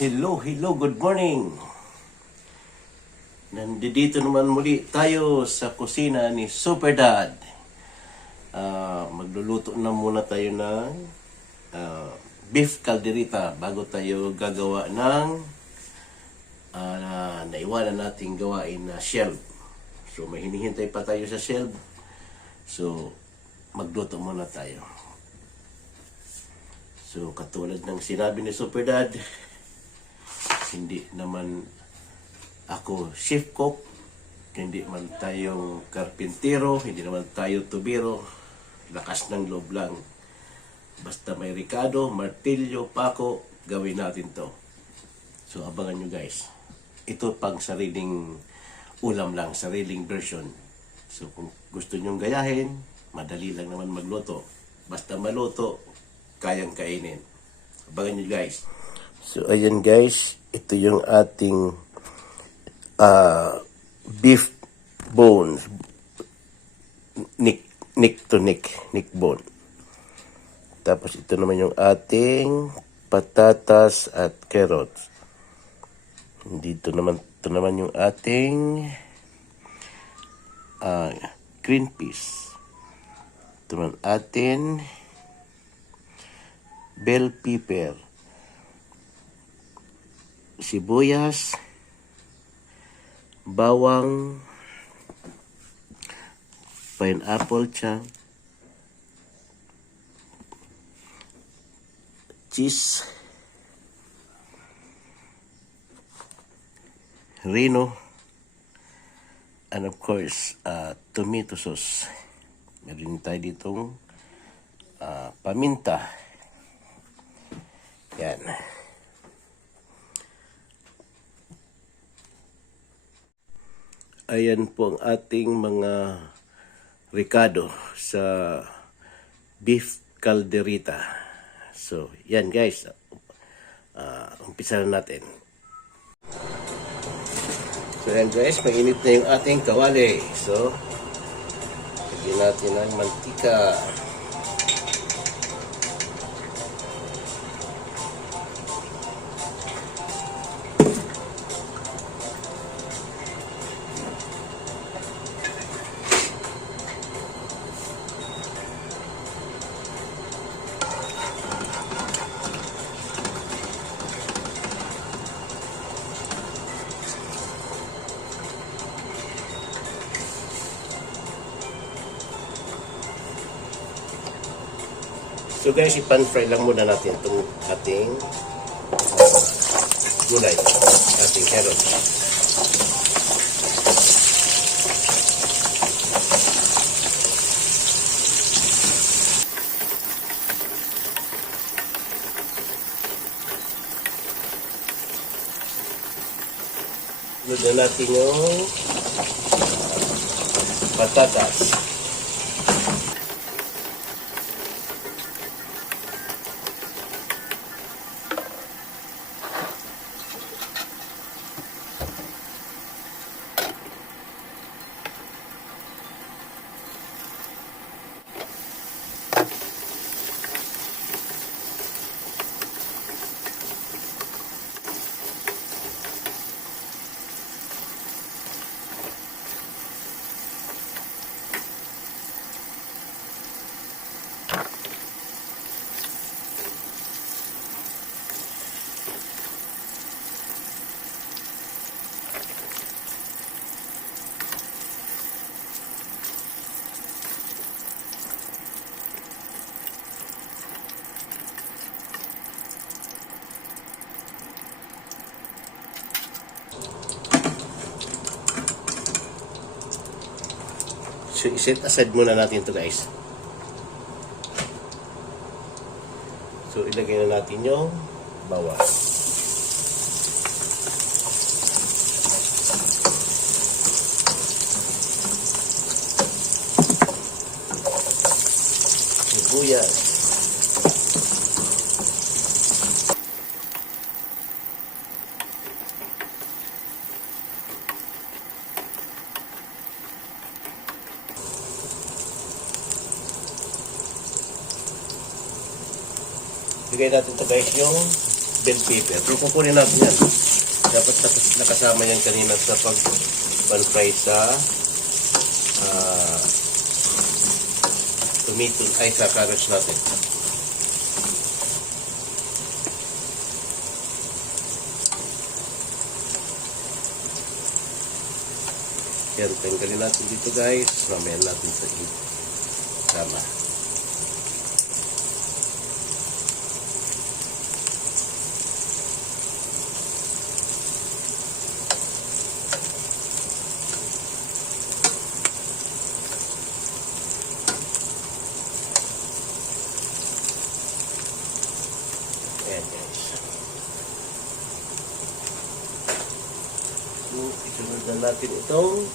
Hello, good morning. Nandito naman muli tayo sa kusina ni Superdad. Magluluto na muna tayo ng Beef Kaldereta bago tayo gagawa ng naiwanan nating gawain na shelf. So may hinihintay pa tayo sa shelf. So magluto muna tayo. So katulad ng sinabi ni Superdad, hindi naman ako chef cook, hindi man tayong karpintero, hindi naman tayo tubero, lakas ng loob lang. Basta may ricado, martilyo, pako, gawin natin to. So abangan nyo guys. Ito pang sariling ulam lang, sariling version. So kung gusto nyong gayahin, madali lang naman magluto. Basta maluto, kayang kainin. Abangan nyo guys. So ayan guys, ito yung ating beef bones, neck bone. Tapos ito naman yung ating patatas at carrots. Ito naman yung ating green peas. Ito naman ating bell pepper, sibuyas, bawang, pineapple chunk, cheese, reno, and of course, tomato sauce. Meron tayo ditong paminta. Yan. Ayan po ang ating mga ricado sa Beef Kaldereta. So, yan guys. Umpisa na natin. So, yan guys. Mainit na yung ating kawali. So, lagyan natin ng mantika. So guys, ipan-fry lang muna natin itong ating gulay, ating carrot. Lagyan natin yung patatas. So, iset aside muna natin ito guys. So, ilagay na natin yung bawang. Sibuyas. Bigay natin ito guys yung bell pepper. Pero kukunin natin yan. Dapat nakasama yan kanina sa pag-fry sa tomato ay sa carrots natin. Yan, tanggalin natin dito guys. Mamaya natin sa sama. Ayan guys. So, isunod na natin itong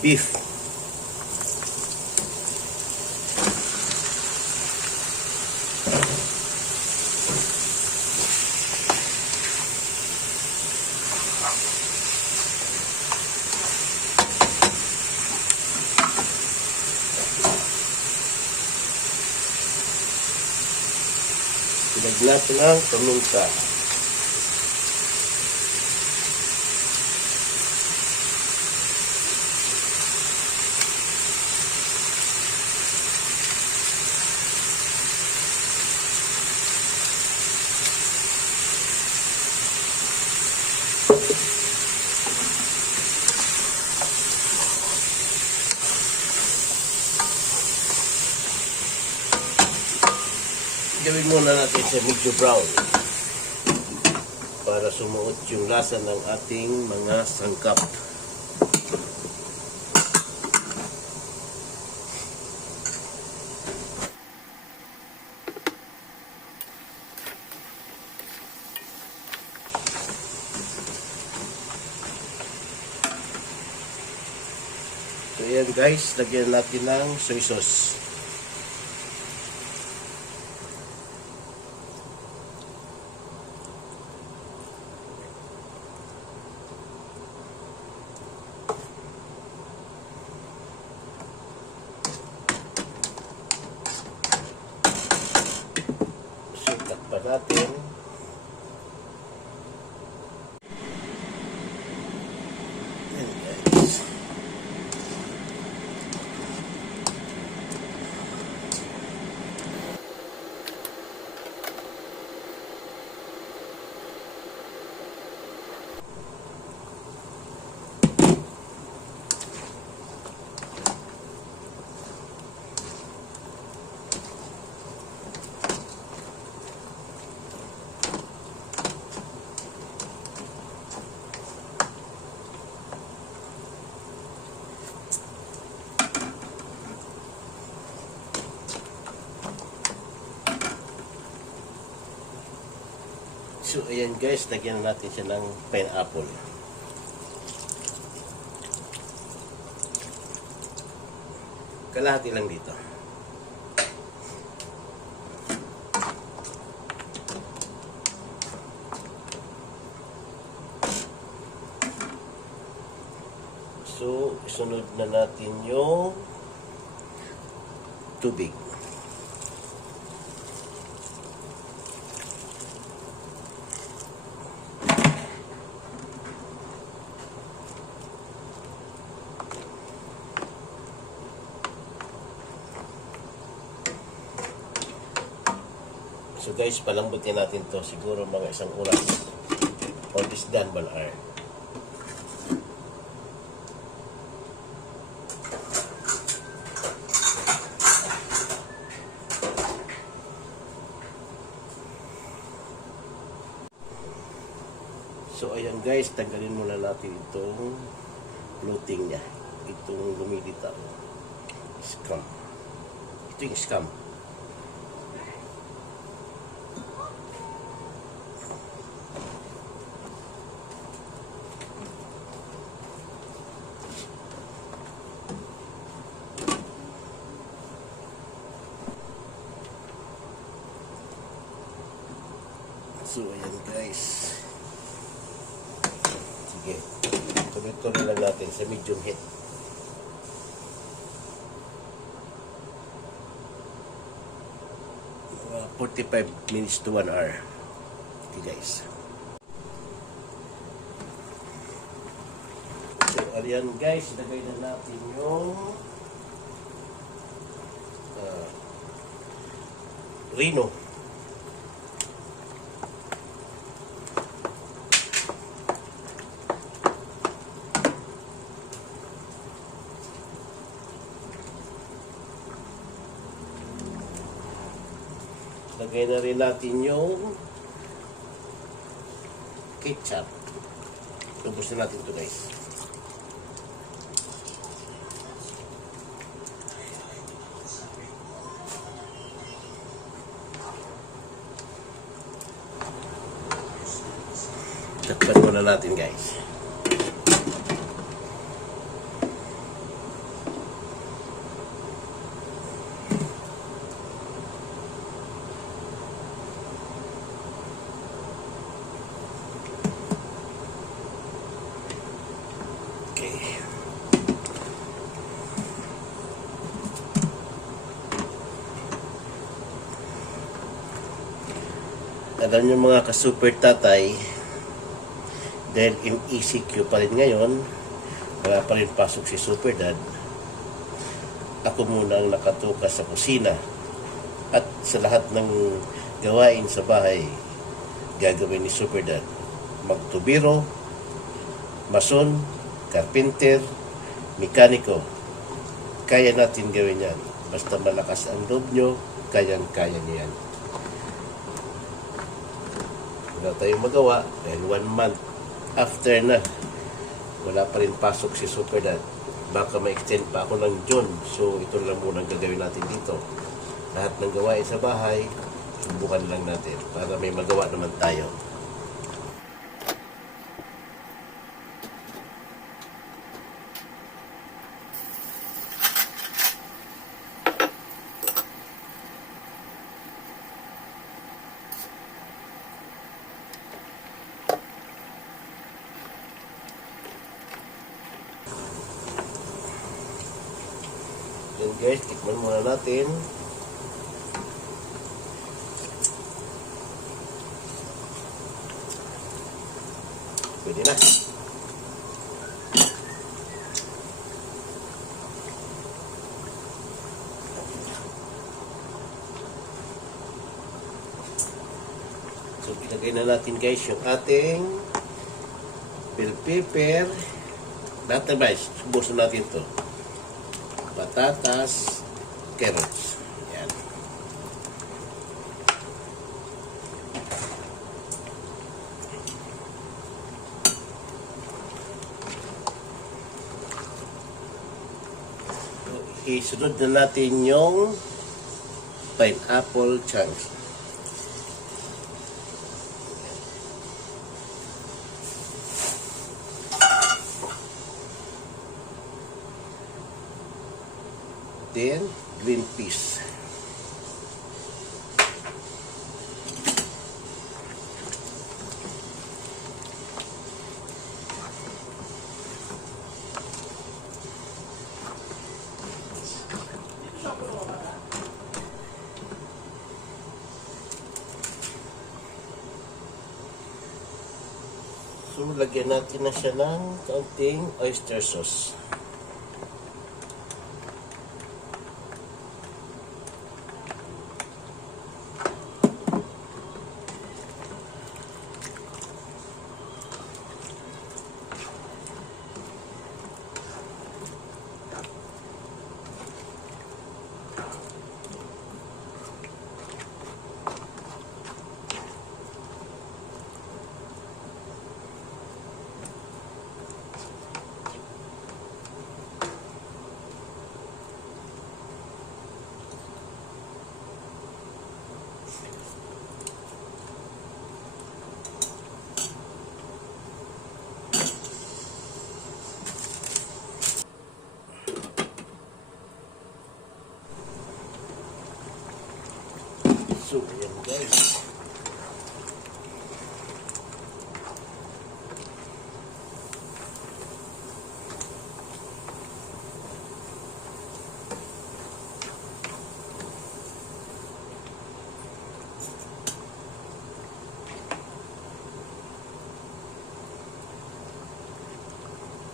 beef. Pinaglat ng paminta. Gawin muna natin sa medyo brown para sumuot yung lasa ng ating mga sangkap. So yan guys, lagyan natin ng soy sauce. Natin. Ayan guys. So, ayan guys, lagyan natin siya ng pineapple. Kalahati lang dito. So, isunod na natin yung tubig. So guys, palambutin natin to siguro mga isang oras or this done 1 hour. So ayan guys, tanggalin muna natin itong floating niya. Itong lumilitaw. Scum. Ito yung scum. So, ayan guys. Sige. Tuloy-tuloy lang natin sa medium heat. Mga 45 minutes to 1 hour. Okay guys. So ayan guys, ilagay na natin yung Rino. Lagay na rin natin yung ketchup. Ubus na natin ito guys. Takpan muna natin guys. Alam nyo mga ka-super tatay, dahil in ECQ pa rin ngayon, wala pa rin pasok si Superdad, ako muna ang nakatukas sa kusina. At sa lahat ng gawain sa bahay, gagawin ni Superdad. Magtubiro, mason, carpenter, mekaniko. Kaya natin gawin yan. Basta malakas ang loob nyo, kayang-kaya nyo yan. Wala tayong magawa dahil 1 month after na wala pa rin pasok si Superdad. Baka ma-extend pa ako ng June, so ito lang muna ang gagawin natin dito. Lahat ng gawain sa bahay, subukan lang natin para may magawa naman tayo. Yan guys, tikman muna natin. Pwede na. So, ilagay na natin guys yung ating bell pepper. Lahat na guys, subukan natin to. Patatas, carrots. Yan. So, isunod na natin yung pineapple chunks. Then, green peas. So, lagyan natin na siya ng kaunting oyster sauce.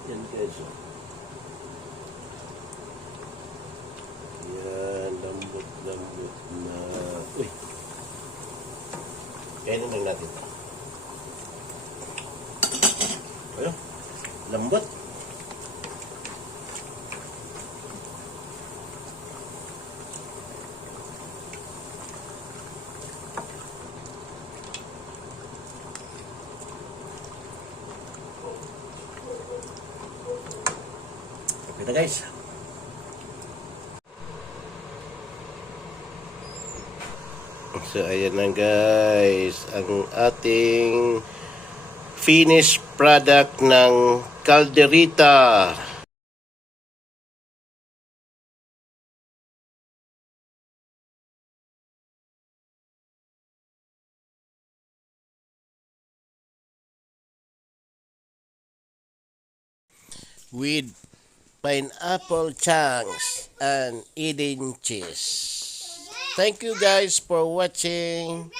Yan guys. Yan, lambot-lambot na. Uy! Kainin lang natin. Ayun, lambot. Ito guys. So ayan na guys, ang ating finished product ng kalderita. With pineapple chunks and Eden cheese. Thank you guys for watching.